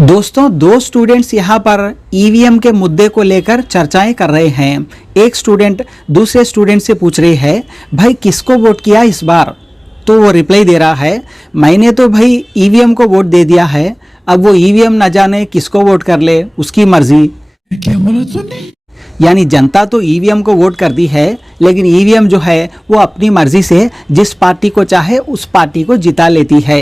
दोस्तों, दो स्टूडेंट्स यहाँ पर ईवीएम के मुद्दे को लेकर चर्चाएं कर रहे हैं। एक स्टूडेंट दूसरे स्टूडेंट से पूछ रही है, भाई किसको वोट किया इस बार? तो वो रिप्लाई दे रहा है, मैंने तो भाई ईवीएम को वोट दे दिया है। अब वो ईवीएम न जाने किसको वोट कर ले, उसकी मर्जी। क्या बोला तूने? यानी जनता तो ईवीएम को वोट कर दी है, लेकिन ईवीएम जो है वो अपनी मर्जी से जिस पार्टी को चाहे उस पार्टी को जिता लेती है।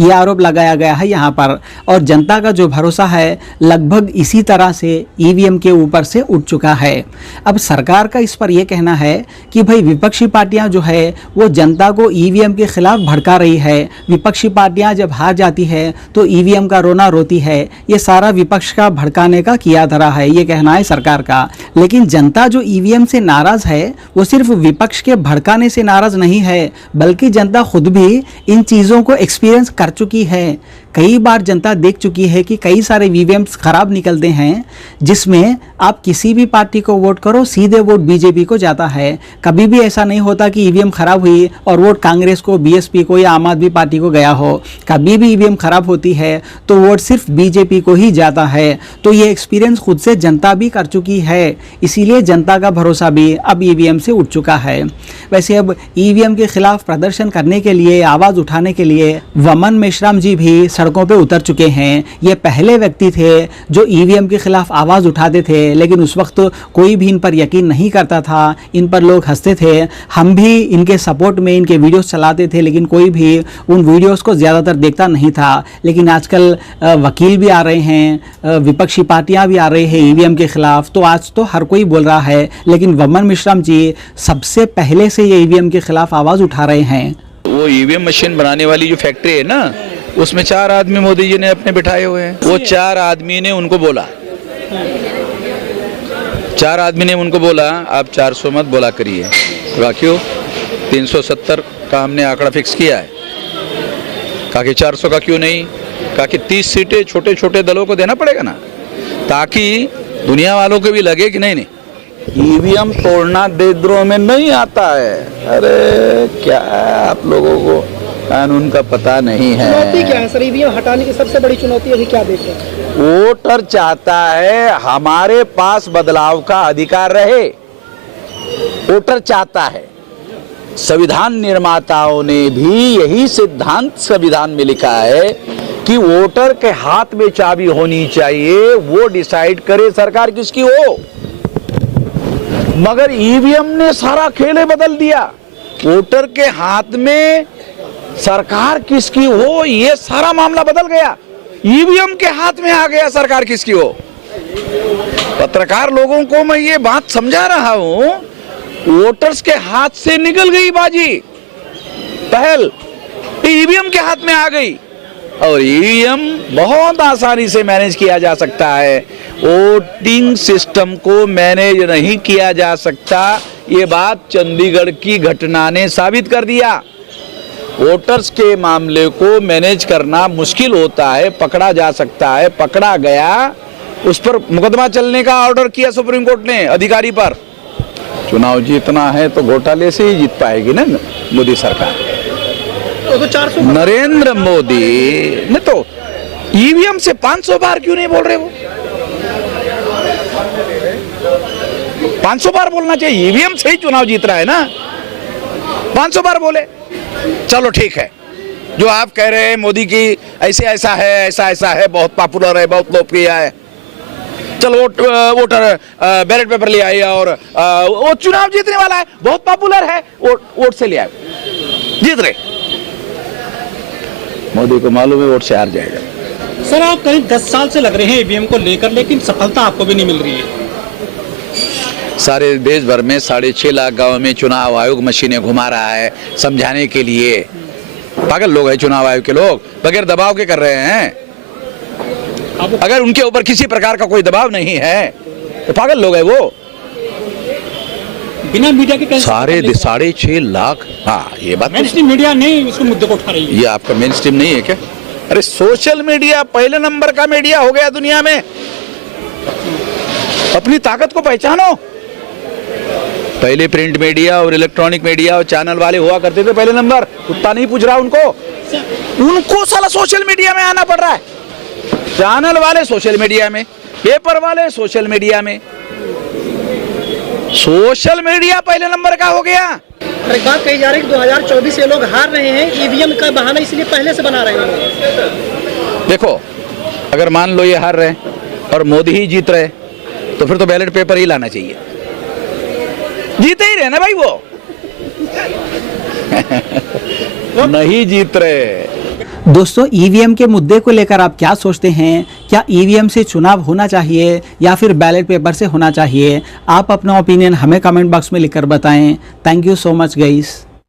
ये आरोप लगाया गया है यहाँ पर, और जनता का जो भरोसा है लगभग इसी तरह से ईवीएम के ऊपर से उठ चुका है। अब सरकार का इस पर यह कहना है कि भाई विपक्षी पार्टियां जो है वो जनता को ईवीएम के खिलाफ भड़का रही है। विपक्षी पार्टियां जब हार जाती है तो ईवीएम का रोना रोती है। ये सारा विपक्ष का भड़काने का किया धरा है, ये कहना है सरकार का। लेकिन जनता जो ईवीएम से नाराज है वो सिर्फ विपक्ष के भड़काने से नाराज नहीं है, बल्कि जनता खुद भी इन चीज़ों को एक्सपीरियंस कर चुकी है। कई बार जनता देख चुकी है कि कई सारे ईवीएम्स खराब निकलते हैं, जिसमें आप किसी भी पार्टी को वोट करो सीधे वोट बीजेपी को जाता है। कभी भी ऐसा नहीं होता कि ईवीएम खराब हुई और वोट कांग्रेस को, बीएसपी को या आम आदमी पार्टी को गया हो। कभी भी ईवीएम खराब होती है तो वोट सिर्फ बीजेपी को ही जाता है। तो ये एक्सपीरियंस खुद से जनता भी कर चुकी है, इसीलिए जनता का भरोसा भी अब ईवीएम से उठ चुका है। वैसे अब ईवीएम के खिलाफ प्रदर्शन करने के लिए, आवाज़ उठाने के लिए वमन मेश्राम जी भी सड़कों पे उतर चुके हैं। ये पहले व्यक्ति थे जो ईवीएम के खिलाफ आवाज़ उठाते थे, लेकिन उस वक्त कोई भी इन पर यकीन नहीं करता था, इन पर लोग हंसते थे। हम भी इनके सपोर्ट में इनके वीडियोस चलाते थे, लेकिन कोई भी उन वीडियोस को ज़्यादातर देखता नहीं था। लेकिन आजकल वकील भी आ रहे हैं, विपक्षी पार्टियां भी आ रही है ईवीएम के खिलाफ, तो आज तो हर कोई बोल रहा है। लेकिन वमन मेश्राम जी सबसे पहले से ये ईवीएम के खिलाफ आवाज़ उठा रहे हैं। वो ईवीएम मशीन बनाने वाली जो फैक्ट्री है ना, उसमें 4 आदमी मोदी जी ने अपने बिठाए हुए हैं। वो 4 आदमी ने उनको बोला, 4 आदमी ने उनको बोला आप 400 मत बोला करिए। क्यों? 370 का हमने आंकड़ा फिक्स किया है। कहा कि 400 का क्यों नहीं? कहा कि 30 सीटें छोटे छोटे दलों को देना पड़ेगा ना, ताकि दुनिया वालों को भी लगे कि नहीं ईवीएम तोड़ना देशद्रोह में नहीं आता है। अरे क्या आप लोगों को कानून का पता नहीं है? चुनौती क्या है सर? ईवीएम हटाने की सबसे बड़ी चुनौती अभी क्या देख रहे हैं? वोटर चाहता है हमारे पास बदलाव का अधिकार रहे। वोटर चाहता है। संविधान निर्माताओं ने भी यही सिद्धांत संविधान में लिखा है कि वोटर के हाथ में चाबी होनी चाहिए, वो डिसाइड करे सरकार किसकी हो। मगर ईवीएम ने सारा खेल बदल दिया। वोटर के हाथ में सरकार किसकी हो, ये सारा मामला बदल गया। ईवीएम के हाथ में आ गया सरकार किसकी हो। पत्रकार लोगों को मैं ये बात समझा रहा हूं, वोटर्स के हाथ से निकल गई बाजी, पहल ईवीएम के हाथ में आ गई। और ईवीएम बहुत आसानी से मैनेज किया जा सकता है। वोटिंग सिस्टम को मैनेज नहीं किया जा सकता, ये बात चंडीगढ़ की घटना ने साबित कर दिया। वोटर्स के मामले को मैनेज करना मुश्किल होता है, पकड़ा जा सकता है, पकड़ा गया, उस पर मुकदमा चलने का ऑर्डर किया सुप्रीम कोर्ट ने अधिकारी पर। चुनाव जीतना है तो घोटाले से ही जीत पाएगी ना मोदी सरकार। तो 400 नरेंद्र मोदी ने तो ईवीएम से 500 बार क्यों नहीं बोल रहे? वो 500 बार बोलना चाहिए। ईवीएम से ही चुनाव जीत रहा है ना, 500 बार बोले। चलो ठीक है, जो आप कह रहे हैं मोदी की ऐसे ऐसा है, ऐसा ऐसा है, बहुत पॉपुलर है, बहुत लोकप्रिय है, चलो वोटर बैलेट पेपर ले आए और वो चुनाव जीतने वाला है, बहुत पॉपुलर है, वोट से ले आए, जीत रहे। मोदी को मालूम है वोट से हार जाएगा। सर आप करीब 10 साल से लग रहे हैं ईवीएम को लेकर, लेकिन सफलता आपको भी नहीं मिल रही है। सारे देश भर में 6.5 लाख गांव में चुनाव आयोग मशीनें घुमा रहा है समझाने के लिए। पागल लोग हैं चुनाव आयोग के लोग, बगैर दबाव के कर रहे हैं। अगर उनके ऊपर किसी प्रकार का कोई दबाव नहीं है तो पागल लोग हैं वो। बिना मीडिया के 6.5 लाख। हाँ, ये बात मेनस्ट्रीम मीडिया नहीं इसको मुद्दे को उठा रही है। ये आपका मेन स्ट्रीम नहीं है क्या? अरे सोशल मीडिया पहले नंबर का मीडिया हो गया दुनिया में। अपनी ताकत को पहचानो। पहले प्रिंट मीडिया और इलेक्ट्रॉनिक मीडिया और चैनल वाले हुआ करते थे पहले नंबर। कुत्ता नहीं पूछ रहा उनको साला सोशल मीडिया में आना पड़ रहा है। चैनल वाले सोशल मीडिया में, पेपर वाले सोशल मीडिया में। सोशल मीडिया पहले नंबर का हो गया। और एक बात कही जा रही है कि 2024 ये लोग हार रहे हैं, ईवीएम का बहाना इसलिए पहले से बना रहे हैं। देखो, अगर मान लो ये हार रहे और मोदी ही जीत रहे तो फिर तो बैलेट पेपर ही लाना चाहिए। जीते ही रहे ना भाई, वो नहीं जीत रहे। दोस्तों, ईवीएम के मुद्दे को लेकर आप क्या सोचते हैं? क्या ईवीएम से चुनाव होना चाहिए या फिर बैलेट पेपर से होना चाहिए? आप अपना ओपिनियन हमें कमेंट बॉक्स में लिखकर बताएं। Thank you so much guys.